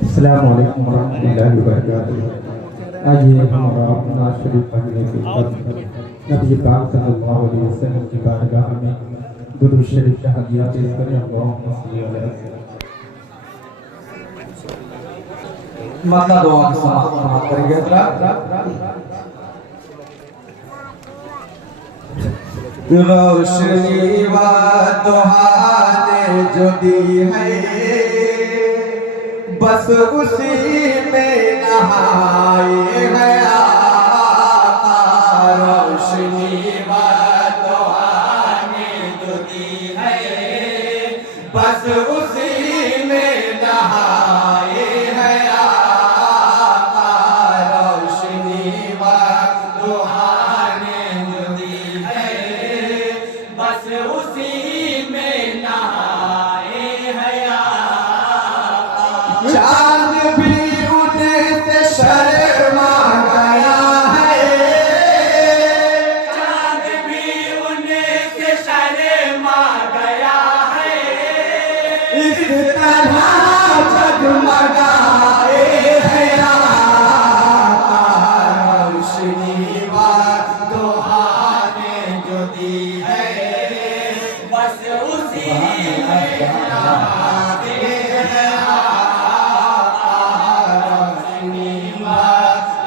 अस्सलाम वालेकुम वरहमतुल्लाहि वबरकातुहू। आइए हमारा अपना शरीफ पढ़ने के बाद नबी पाक सल्लल्लाहु अलैहि वसल्लम की बारगाह में दुरूद शरीफ का हदिया पेश करें। अल्लाहुम्मा सल्ली अला माता दुआ के समाप्त करेंगे। रोशनी व तुहाने जो दी है बस उसी में नहाए गया। रोशनी व तुहाने जो दी है बस उसी में नहाए गया। रोशनी व तुहाने जो दी है बस उसी में नहाए गया। चांद भी उनसे शर्मा गया है, चांद भी उनसे शर्मा गया है। इस तरह जगमगाए गया। रोशनी व तुहाने जो दी है बस उसी में नहाए गया। रोशनी व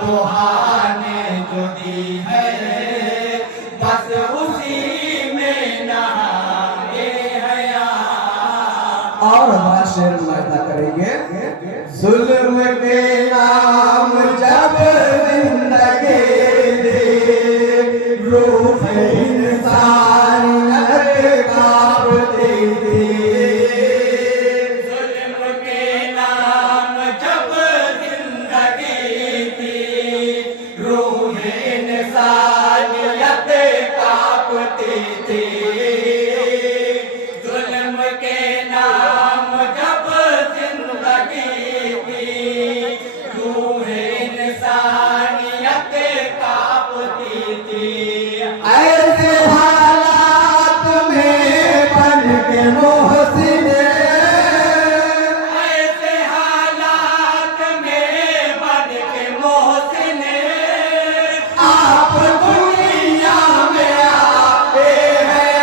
तुहाने जो दी है बस उसी में नहाए गया। और हमारा शेर मुलाहिजा करेंगे। जुल्म के नाम जब जिंदगी दे रूह इंसानियत कांपती थी। जुल्म के नाम जब जिंदगी थी रूह इंसानियत कांपती थी। जुल्म के नाम जब जिंदगी थी रूह इंसानियत कांपती थी। ऐसे हालात में बन के मोहसिन, ऐसे हालात में बन के मोहसिन आप दुनिया में आए हैं।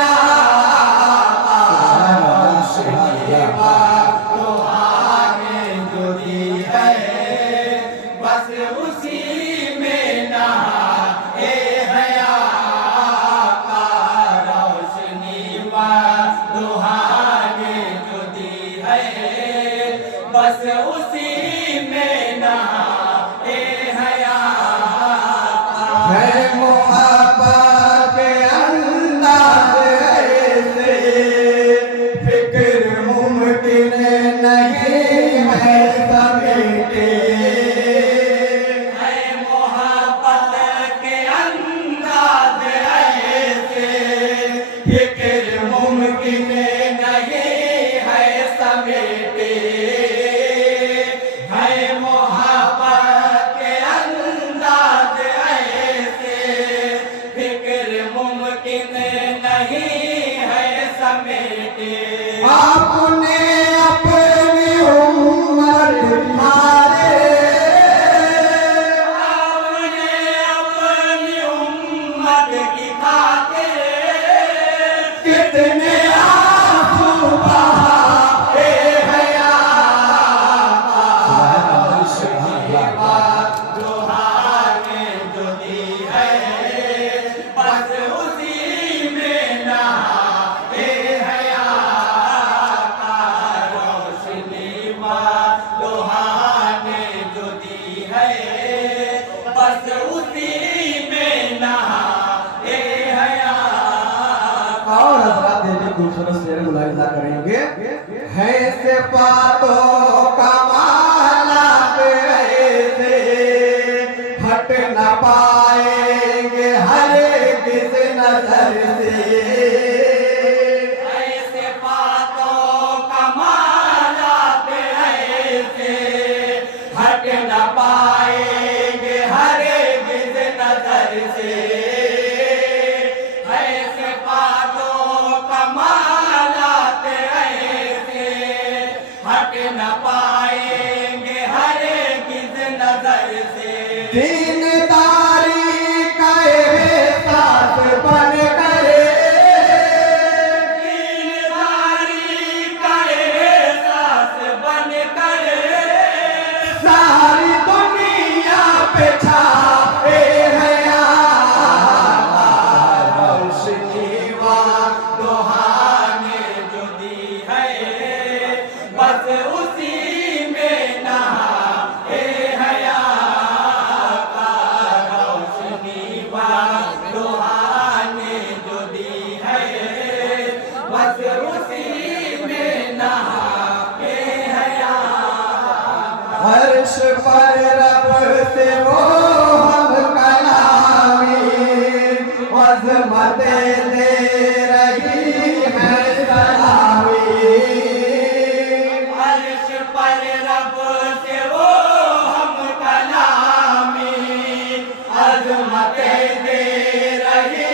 रोशनी व तुहाने जो दी है बस उसी में नहाए गया। रोशनी व तुहाने जो दी है बस उसी में नहाए गया। है मोहब्बत के अंदाज़ ऐसे फिक्र मुमकिन नहीं है समेटे। है मोहब्बत के अंदाज़ ऐसे फिक्र मुमकिन नहीं है समेटे। है मोहब्बत के अंदाज़ ऐसे फिक्र मुमकिन नहीं है समेटे। आपने अपनी उम्र मारे, आपने अपनी उम्मत की खातिर कितने आंसू बहाए गया। रोशनी व तुहाने जो दी है बस उसी में नहाए गया। रोशनी व तुहाने जो दी है बस उसी में नहाए गया। और हज़रात एक दूसरे शेर मुलाहिजा करेंगे। है से बातों का मालात ऐसे हट न पाएंगे हर किस नजर से। ऐसे बातों का मालात ऐसे हट न पाएंगे हर किस नजर से। ऐसे बातों का मालात ऐसे हट न तीन तारीख का एहसास बन करे, तीन तारीख का एहसास बन करे, सारी दुनिया पे छाए हया रोशनी वा दुहाने जो दी है, बस उसी में नहाए हया का रोशनी वा दुहाने जो दी है, बस उसी में नहाए हया। अर्श पर रब से वो हम कलामी अज़मत दे रही है सलामी, अर्श पर रब से वो हम कलामी अज़मत दे रही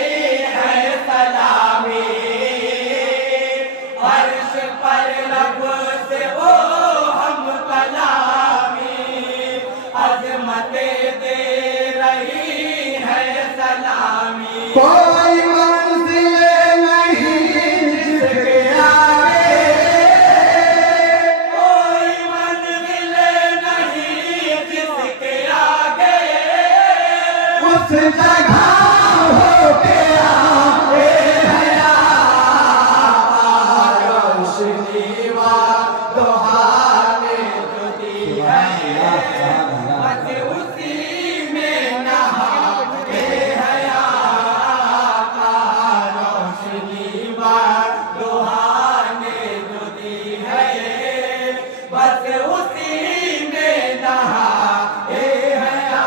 है सलामी, अर्श पर रब से वो हम कलामी अज़मत दे रही है सलामी। कोई मंजिल नहीं जिसके आगे, कोई मंजिल नहीं जिसके आगे, उस जगह हो गया हया रोशनी वा दुहाने जो दी है, बस उसी में नहाए हया का रोशनी वा दुहाने जो दी है, बस उसी में नहाए हया।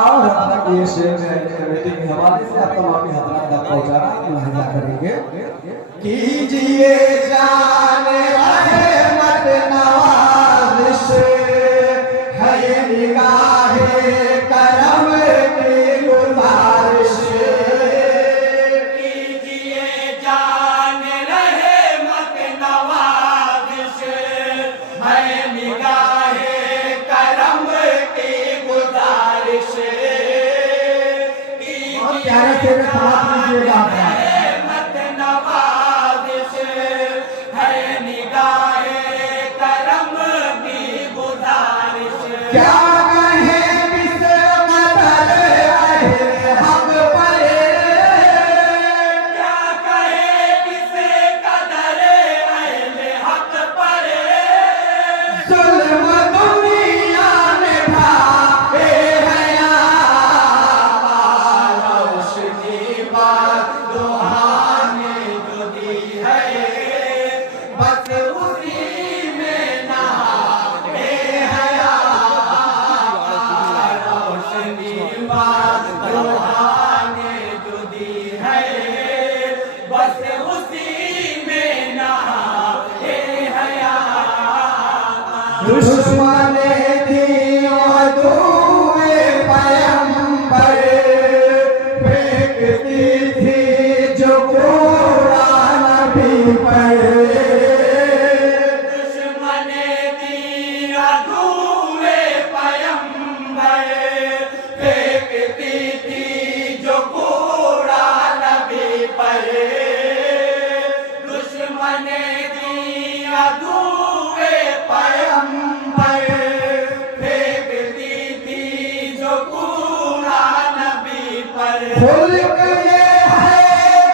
और ये शेर कमेटी के हवाले से आप तमाम हजरात तक पहुंचाना मुलाहिजा करेंगे। कीजिए जान रहमत नवाज़िश है ये निगाहे करम की गुज़ारिश, कीजिए जान रहमत नवाज़िश है निगाहे करम की गुज़ारिश, कीजिए रहमत नवाज़िश है निगाहे करम की गुज़ारिश। क्या कहे किस कदर अहले हक पर, क्या कहे किस कदर अहले हक पर, जुल्म दुनिया में ढाए हया रोशनी वा दुहाने जो दी है, बस उसी में नहाए हया रोशनी वा दुहाने जो दी है, बस उसी में नहाए हया। दुश्मन थी अदूए पैगंबर, फेंकती थी जो कुरान नबी पर, दुश्मन थी अदूए पैगंबर, फेंकती थी जो कुरान नबी पर, दुश्मन थी अदूए पैगंबर, फेंकती थी जो कुरान नबी पर। खुल्क ये है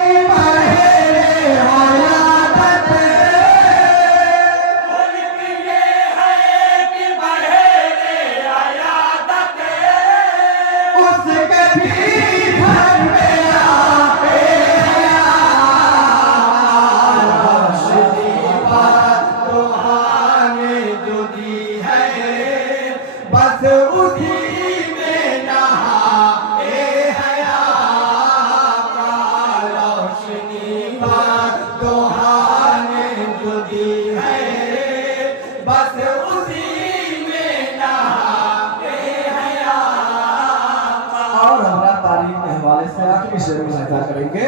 कि बहेरे हयात, खुल्क ये है कि बहेरे हयात, उसके भी घर में आए हया रोशनी वा दुहाने जो दी है, बस उसी में नहाए हया का रोशनी वा दुहाने जो दी है, बस उसी में नहाए हया। और हमारा तारीख के हवाले से आखिरी शेर में चर्चा करेंगे।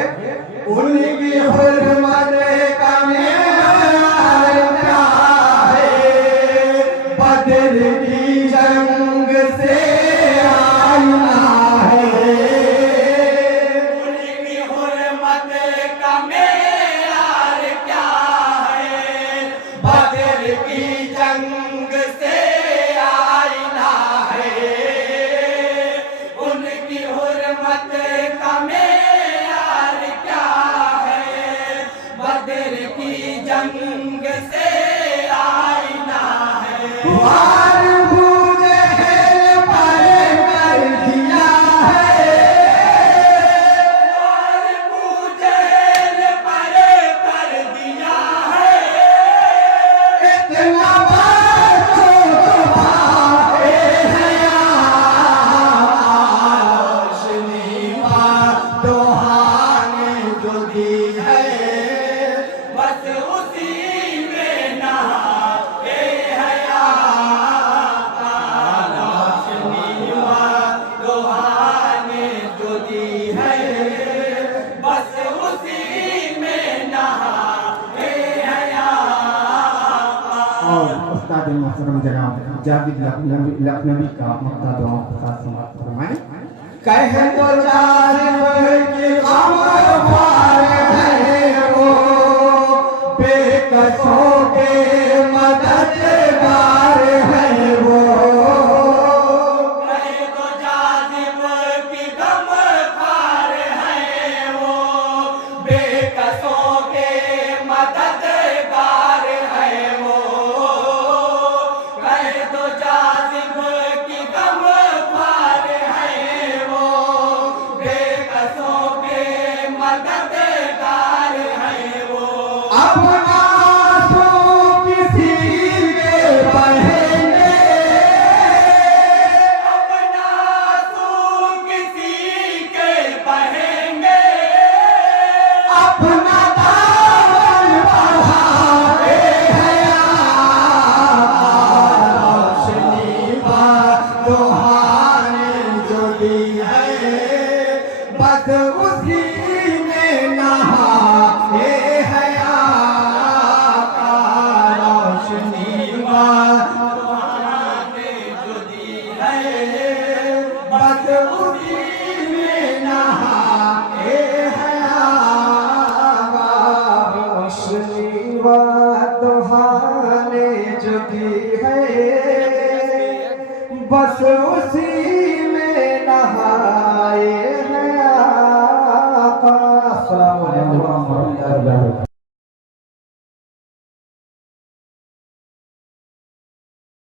उनकी हुर्मत का मेरा क्या है, बदर की जंग से कादिर मोहतरम जनाब जावेद लखनवी का मक्ता दुआओं के साथ समाप्त फरमाएं। कह तो जालिम की अमर पार है वो, बेकसों के मददगार है वो। कह तो जालिम की गमखार है वो, बेकसों के मददगार है वो। कह तो जालिम की गमखार है वो, बेकसों के मददगार है वो। अपना आंसू किसी के बहेंगे, अपना आंसू किसी के बहेंगे, अपना दामन बढ़ाते हैं रोशनी दुहाने जो दी है, बस उसी में नहाए हैं आका। रोशनी दुहाने जो दी है, बस उसी में नहाए हैं आका। रोशनी दुहाने जो दी है, बस उसी में नहाए हैं आका। अस्सलाम वालेकुम।